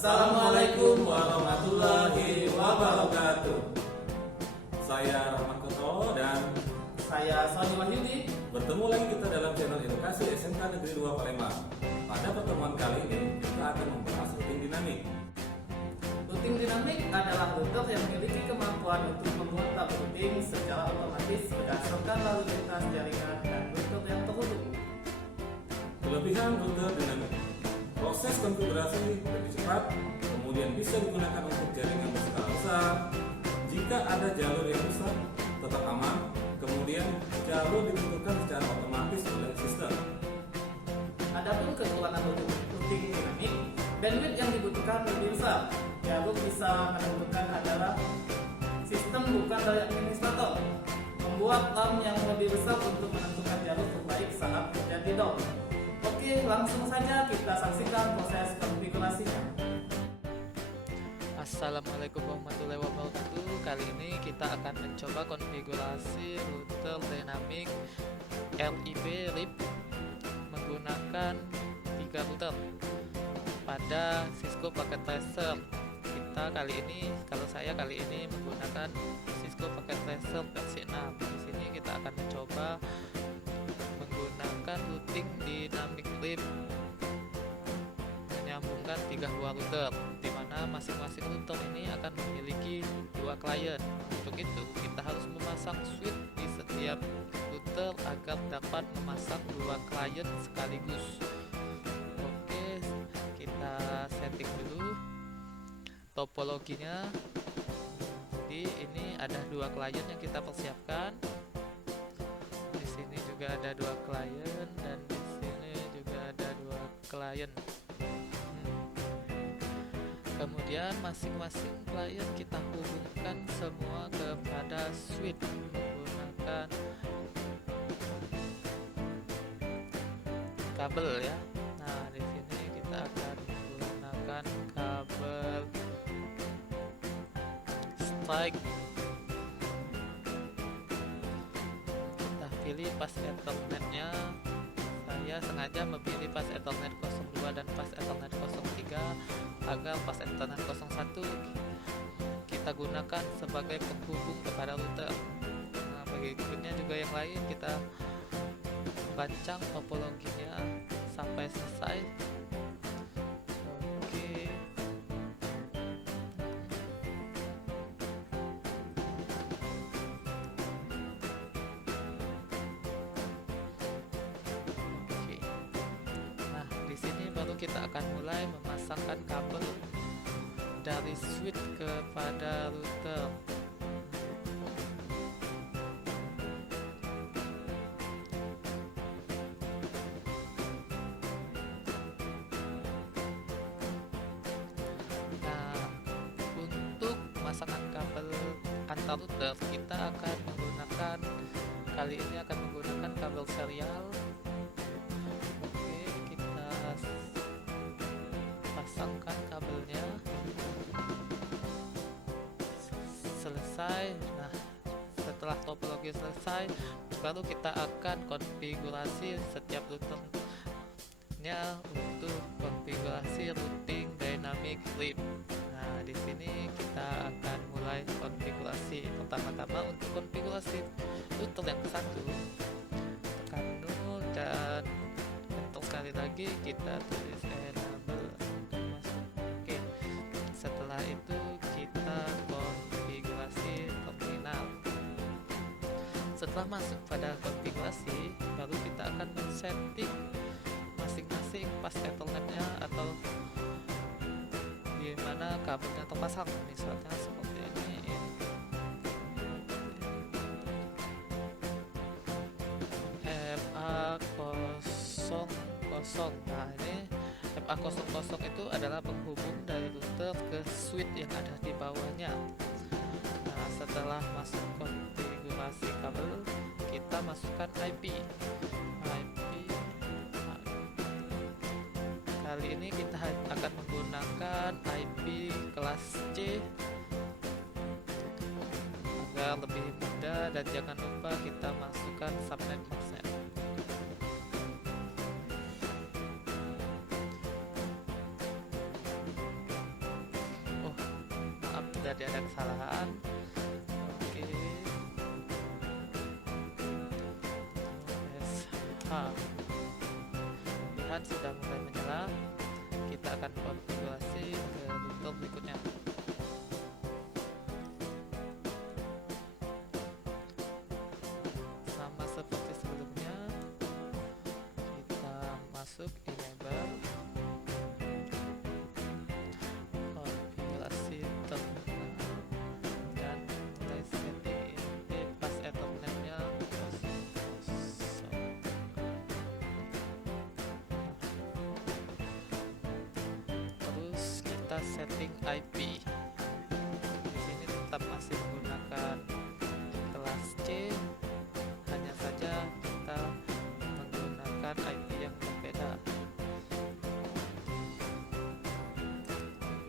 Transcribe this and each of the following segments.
Assalamualaikum warahmatullahi wabarakatuh. Saya Rahmat Kutro dan Saya Sony Wahyudi. bertemu lagi kita dalam channel edukasi SMK Negeri 2 Palembang. Pada pertemuan kali ini kita akan membahas rutin dinamik. Rutin dinamik adalah router yang memiliki kemampuan untuk membuat tab routing secara otomatis berdasarkan lalu lintas jaringan dan router yang terhubung. Kelebihan router dinamik: proses konfigurasi lebih cepat, kemudian bisa digunakan untuk jaringan berskala besar. Jika ada jalur yang besar, tetap aman. Kemudian jalur ditentukan secara otomatis oleh sistem. Adapun kekuatan routing dinamik, bandwidth yang dibutuhkan lebih besar. Jalur bisa menentukan adalah sistem bukan dari administrator. Membuat RAM yang lebih besar untuk menentukan jalur terbaik saat terjadi down. Oke, langsung saja kita saksikan proses konfigurasinya. Assalamualaikum warahmatullahi wabarakatuh. Kali ini kita akan mencoba konfigurasi router dynamic RIP menggunakan 3 router pada Cisco Packet Tracer. Saya kali ini menggunakan Cisco Packet Tracer versi 6. Di sini kita akan mencoba menggunakan routing dynamic RIP menyambungkan 3 buah router, di mana masing-masing router ini akan memiliki 2 klien. Untuk itu kita harus memasang switch di setiap router agar dapat memasang 2 klien sekaligus. Oke, kita setting dulu topologinya. Jadi ini ada 2 klien yang kita persiapkan. Di sini juga ada 2 klien dan di sini juga ada 2 klien. Kemudian masing-masing klien kita hubungkan semua kepada switch menggunakan kabel ya. Nah, di sini kita akan menggunakan kabel strike. Kita pilih pas ethernetnya. Saya sengaja memilih pas Ethernet 02 dan pas Ethernet 03 agar pas Ethernet 01 kita gunakan sebagai penghubung kepada router. Nah, berikutnya juga yang lain kita rancang topologinya sampai selesai. Oke. Kita akan mulai memasangkan kabel dari switch kepada router. Nah, untuk memasangkan kabel antar router kita akan menggunakan kabel serial. Pasangkan kabelnya. Selesai. Nah, setelah topologi selesai, baru kita akan konfigurasi setiap routernya untuk konfigurasi routing dynamic RIP. Nah, di sini kita akan mulai konfigurasi. Pertama-tama untuk konfigurasi router yang satu, tekan 0 dan enter sekali lagi, kita tulis enable. Setelah itu kita konfigurasi terminal. Setelah masuk pada konfigurasi, baru kita akan men-setting masing-masing pas ethernetnya atau di mana kabelnya terpasang. Misalnya seperti ini. MA00. Nah, ini MA00 itu adalah penghubung dari router ke switch yang ada di bawahnya. Nah, setelah masuk konfigurasi kabel, kita masukkan IP. Kali ini kita akan menggunakan IP kelas C agar lebih mudah, dan jangan lupa kita masukkan subnet masknya. jadi ada kesalahan. Oke. SH. Lihat sudah mulai menyala. Kita akan konfigurasi ke router berikutnya. Sama seperti sebelumnya, kita masuk enable, konfigurasi terminal, dan mulai setting input pas Ethernetnya. Terus kita setting IP. Di sini tetap masih menggunakan kelas C, hanya saja kita menggunakan IP yang berbeda.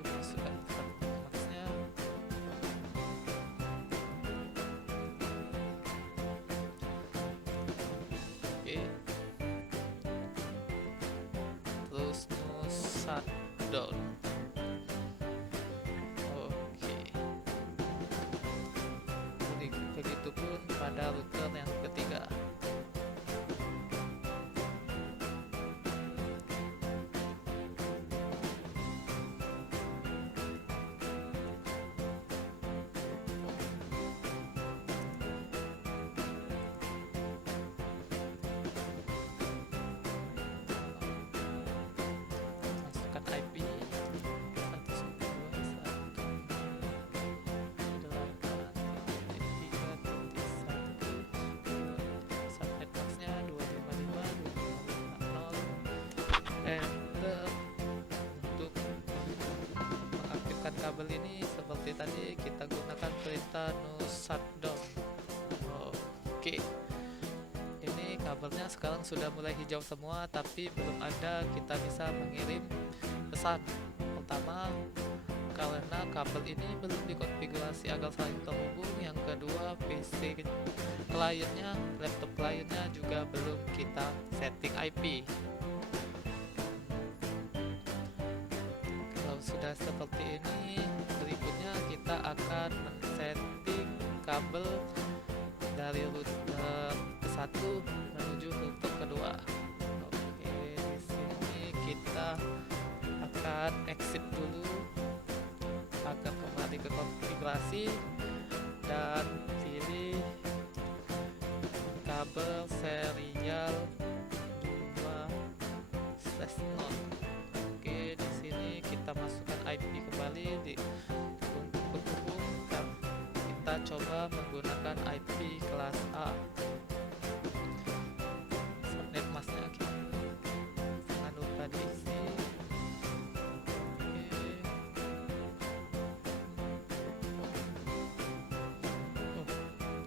Masukkan maksnya. Oke. Terus no shutdown. Oke. Begitupun pada router yang ketiga. Masukkan IP 192.168.3.1. Subnet boxnya 255.255.0. Enter. Untuk mengaktifkan kabel ini seperti tadi, kita gunakan perintah no shutdown. Oke. Ini kabelnya sekarang sudah mulai hijau semua, tapi belum ada kita bisa mengirim pesan. Pertama, karena kabel ini belum dikonfigurasi agar saling terhubung. Yang kedua, PC kliennya, laptop kliennya juga belum kita setting IP. Kalau sudah seperti ini, berikutnya kita akan men-setting kabel dari router ke-1 menuju router kedua. Oke, di sini kita akan exit dulu agar kembali ke konfigurasi dan pilih kabel serial 2/0. Oke, di sini kita masukkan IP kembali untuk penghubung. Kita coba menggunakan IP kelas A. Subnet masknya jangan lupa diisi.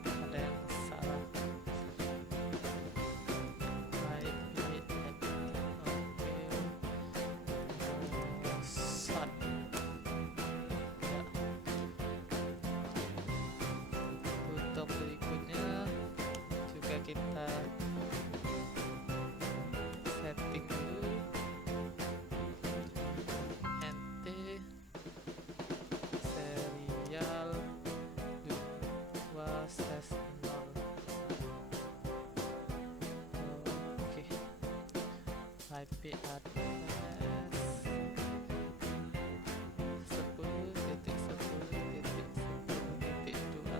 Ada yang salah. IP SAT. Ya. Untuk berikutnya juga kita setting dulu NT serial 2/0. Oke, IP address 10.10.10.2.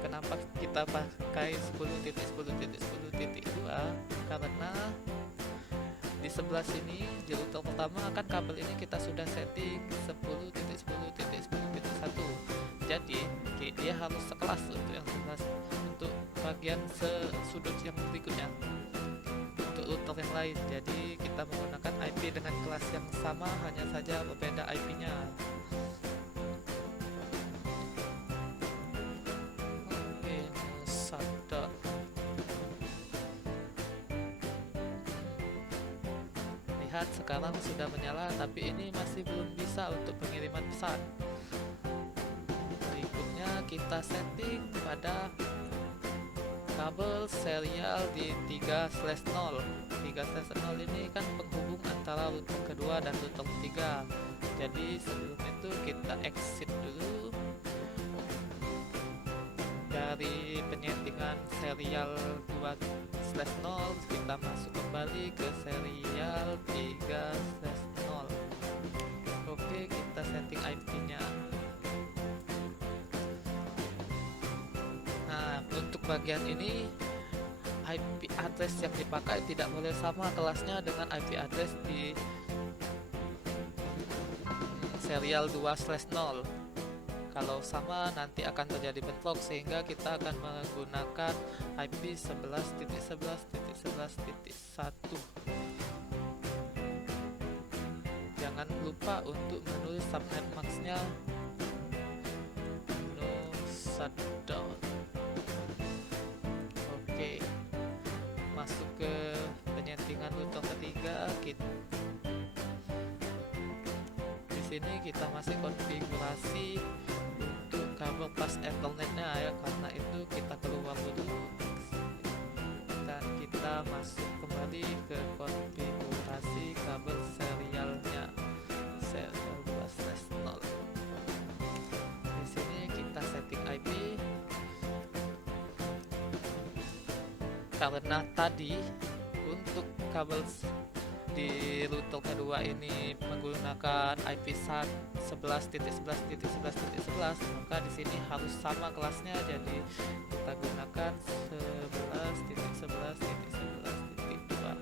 Kenapa kita pakai 10.10.10.2? Karena di sebelah sini di router pertama kan kabel ini kita sudah setting 10.10.10.1. Jadi dia harus sekelas untuk yang sebelah, untuk bagian sudut yang berikutnya untuk router yang lain. Jadi kita menggunakan IP dengan kelas yang sama, hanya saja berbeda IP-nya. Oke, shutdown. Lihat sekarang sudah menyala, tapi ini masih belum bisa untuk pengiriman pesan. Berikutnya kita setting pada kabel serial di 3/0. 3/0 ini kan penghubung antara router kedua dan router ketiga. Jadi Jadi sebelum itu kita exit dulu dari penyettingan serial 2/0, kita masuk kembali ke serial 3/0. Oke, kita setting IP-nya. Nah, untuk bagian ini IP address yang dipakai tidak boleh sama kelasnya dengan IP address di serial 2/0. Kalau sama nanti akan terjadi bentrok, sehingga kita akan menggunakan IP 11.11.11.1. Jangan lupa untuk menulis subnet max-nya no shutdown. Oke, masuk ke penyettingan router ketiga. Di sini kita masih konfigurasi untuk kabel pas Ethernet-nya ya, karena itu kita keluar dulu dan kita masuk kembali ke konfigurasi kabel serialnya, serial 2/0. Di sini kita setting IP. Karena tadi untuk kabel di router kedua ini menggunakan IP 11.11.11.11, maka di sini harus sama kelasnya, jadi kita gunakan 11.11.11.2.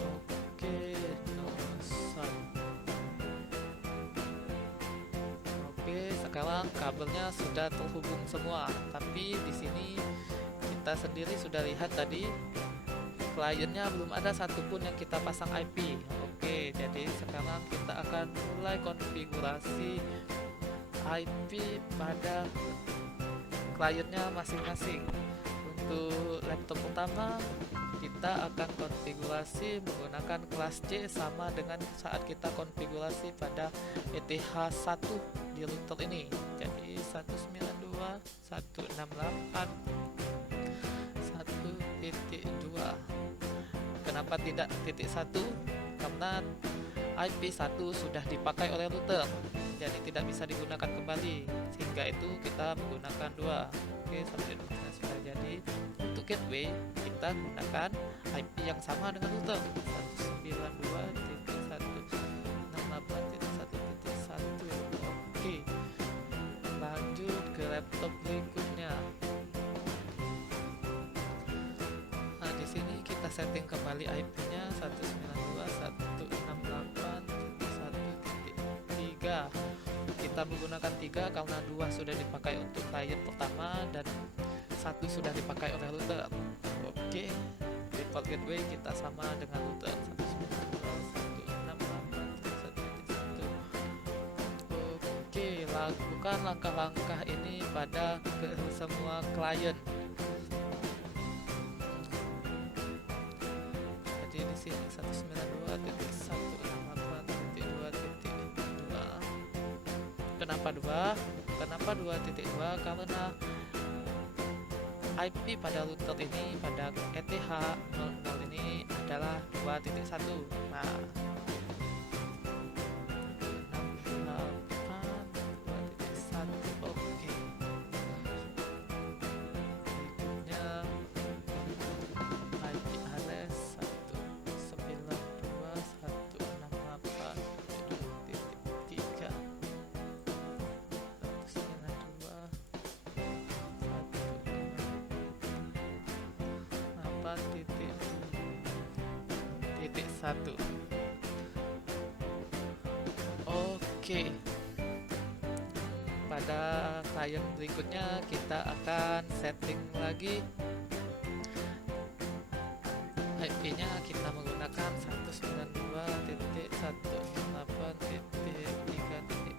Oke, oke, sekarang kabelnya sudah terhubung semua, tapi di sini kita sendiri sudah lihat tadi kliennya belum ada satupun yang kita pasang IP. Oke, jadi sekarang kita akan mulai konfigurasi IP pada kliennya masing-masing. Untuk laptop pertama kita akan konfigurasi menggunakan kelas C, sama dengan saat kita konfigurasi pada ETH1 di router ini. Jadi 192.168.1.2. Kenapa tidak titik 1? Karena IP 1 sudah dipakai oleh router, jadi tidak bisa digunakan kembali, sehingga itu kita menggunakan 2. Oke, subnet max-nya sudah jadi. Untuk gateway kita gunakan IP yang sama dengan router, 192.168.1.1. Oke, lanjut ke laptop berikutnya. Nah, di sini kita setting kembali IP-nya 192.168.1.3. Kita menggunakan 3 karena 2 sudah dipakai untuk klien pertama dan 1 sudah dipakai oleh router. Oke, default gateway kita sama dengan router, 192.168.1.1. Oke, lakukan langkah-langkah ini pada semua klien. Jadi di sini 192.168.2.2. Kenapa 2? Kenapa 2.2? Karena IP pada router ini, pada ETH00 ini adalah 2.1. Nah, 2.1. Oke. Berikutnya IP address 192.168.2.3. 192.1. Oke, pada klien berikutnya kita akan setting lagi IP-nya. Kita menggunakan 192.168.3.2.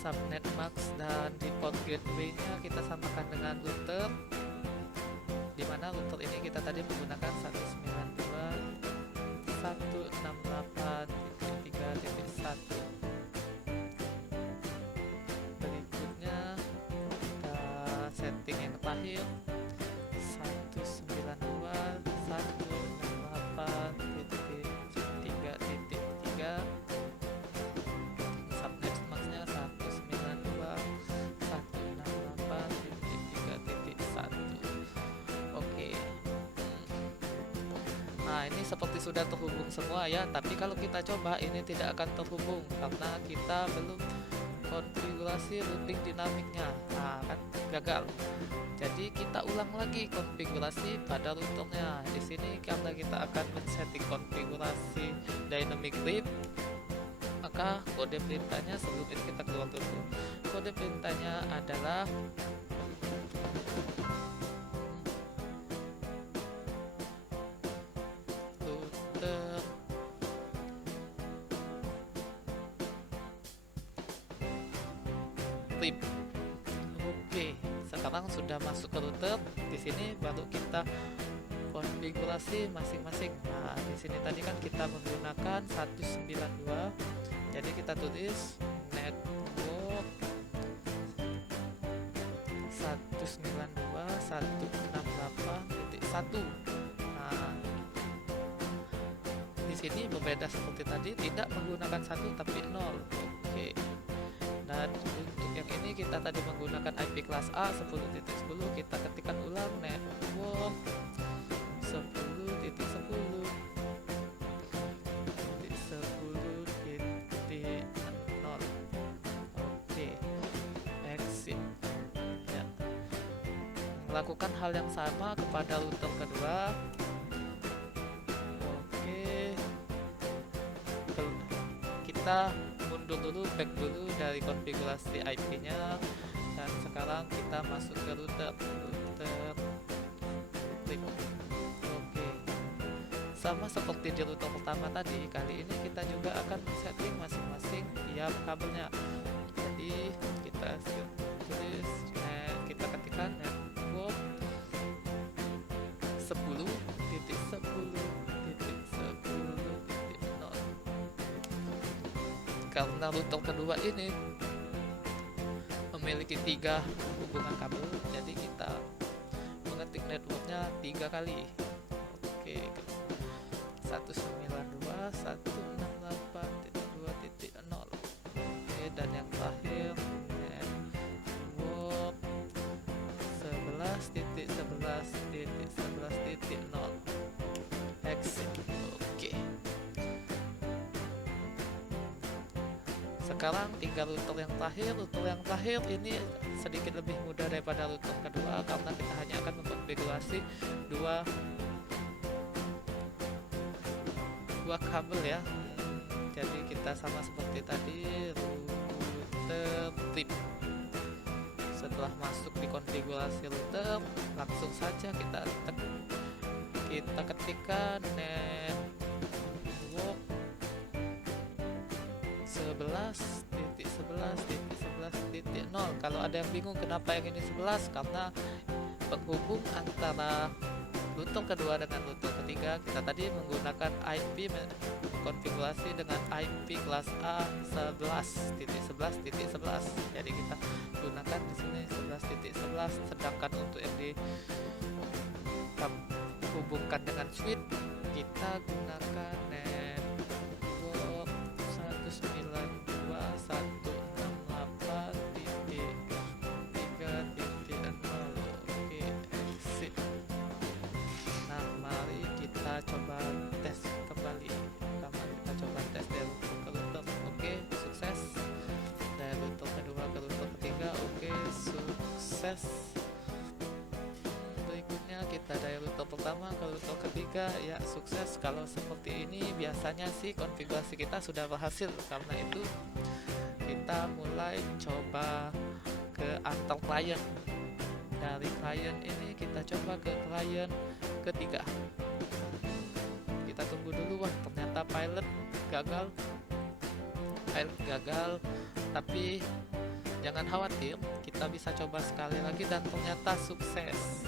Subnet max dan default gateway-nya kita samakan dengan router, di mana router ini kita tadi menggunakan 192.168.3.1. Berikutnya kita setting yang terakhir, seperti sudah terhubung semua ya, tapi kalau kita coba ini tidak akan terhubung karena kita belum konfigurasi routing dinamiknya. Nah, kan gagal. Jadi kita ulang lagi konfigurasi pada routernya. Di sini karena kita akan men-setting konfigurasi dynamic loop, maka kode perintahnya sebelum ini kita keluar dulu. Kode perintahnya adalah router trip. Oke, sekarang sudah masuk ke router. Di sini baru kita konfigurasi masing-masing. Nah, di sini tadi kan kita menggunakan 192. Jadi kita tulis network 192.168.1. Nah, di sini berbeda seperti tadi, tidak menggunakan 1 tapi 0. Oke. Dan untuk yang ini kita tadi menggunakan IP kelas A 10.10, kita ketikkan ulang network 10.10.10.10.0. Oke, exit ya. Melakukan hal yang sama kepada router kedua. Oke, kita mundur dulu, back dulu dari konfigurasi IP-nya, dan sekarang kita masuk ke router klik. Oke, sama seperti di router pertama tadi, kali ini kita juga akan setting masing-masing tiap kabelnya. Jadi kita tulis, kita ketikkan network 10.10.10.0. Karena router kedua ini memiliki 3 hubungan kabel, jadi kita mengetik networknya 3 kali. Oke, 192.168.2.0. Oke, dan yang terakhir network 11.11.11.0. Exit. Oke. Sekarang tinggal router yang terakhir. Router yang terakhir ini sedikit lebih mudah daripada router kedua karena kita hanya akan mengkonfigurasi dua kabel ya. Jadi kita sama seperti tadi, router trip. Setelah masuk di konfigurasi router, langsung saja kita ketikkan network 11.11.11.0. Kalau ada yang bingung kenapa yang ini 11, karena penghubung antara router kedua dengan router ketiga kita tadi menggunakan IP konfigurasi dengan IP kelas A 11.11.11. Jadi kita gunakan di sini 11.11, sedangkan untuk yang dihubungkan dengan switch kita gunakan network 192.168.3.0. Oke, exit. Nah, mari kita coba tes kembali. Kita coba tes dari router. Oke, sukses. Dari router kedua ke router ketiga, oke, sukses. Berikutnya kita dari router pertama ke router ketiga, ya sukses. Kalau seperti ini biasanya sih konfigurasi kita sudah berhasil. Karena itu kita mulai coba ke antar client. Dari client ini kita coba ke client ketiga. Kita tunggu dulu, wah ternyata pilot gagal, tapi jangan khawatir, kita bisa coba sekali lagi dan ternyata sukses.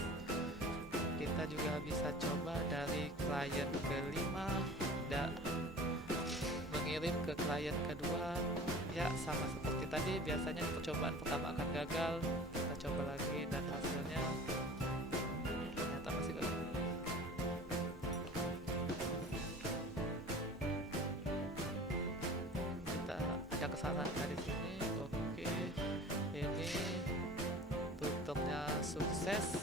Kita juga bisa coba dari klien kelima mengirim ke klien kedua. Ya sama seperti tadi, biasanya percobaan pertama akan gagal. Kita coba lagi dan hasilnya ternyata masih gagal. Kita ada kesalahan dari sini. Oke, ini routernya sukses.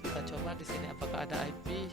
Kita coba di sini apakah ada IP.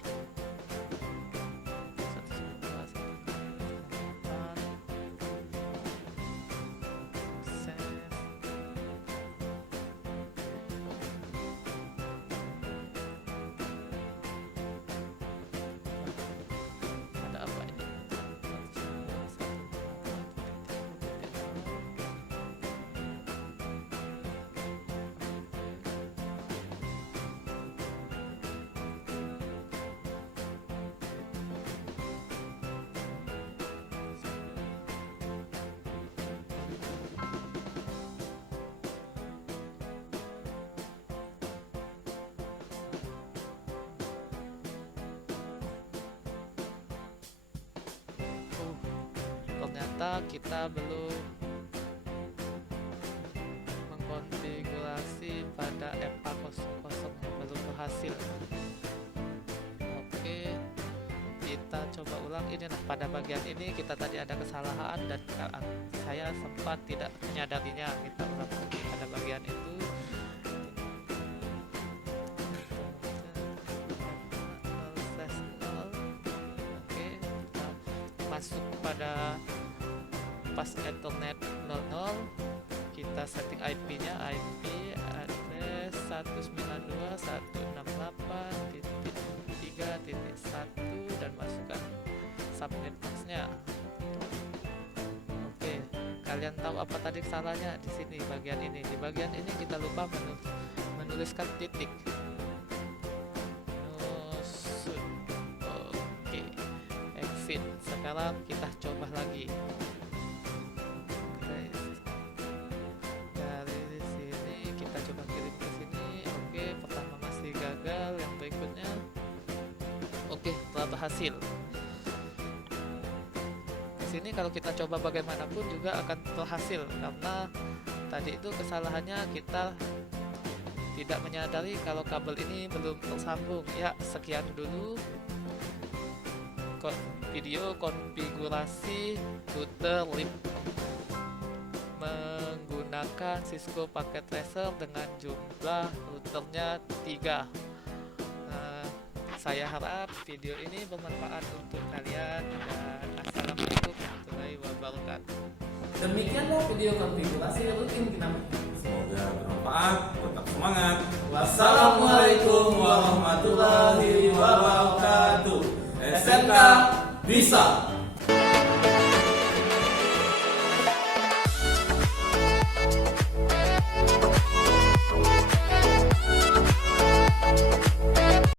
ternyata kita belum mengkonfigurasi pada MA00, belum berhasil. Oke, kita coba ulang. Ini nah, pada bagian ini kita tadi ada kesalahan dan saya sempat tidak menyadarinya. Kita ulang lagi pada bagian itu. Oke, kita masuk pada pas Ethernet 00. Kita setting IP-nya, IP address 192.168.3.1 dan masukkan subnet max-nya. Oke, kalian tahu apa tadi kesalahannya? Di sini bagian ini. Di bagian ini kita lupa menuliskan titik. Oke, exit. Sekarang kita coba lagi. Berhasil. Di sini kalau kita coba bagaimanapun juga akan berhasil karena tadi itu kesalahannya kita tidak menyadari kalau kabel ini belum tersambung. Ya, sekian dulu video konfigurasi router LIP menggunakan Cisco Packet Tracer dengan jumlah routernya 3. Saya harap video ini bermanfaat untuk kalian dan assalamualaikum warahmatullahi wabarakatuh. Demikianlah video konfigurasi rutin Dynamic. Semoga bermanfaat, tetap semangat. Wassalamualaikum warahmatullahi wabarakatuh. SMK bisa.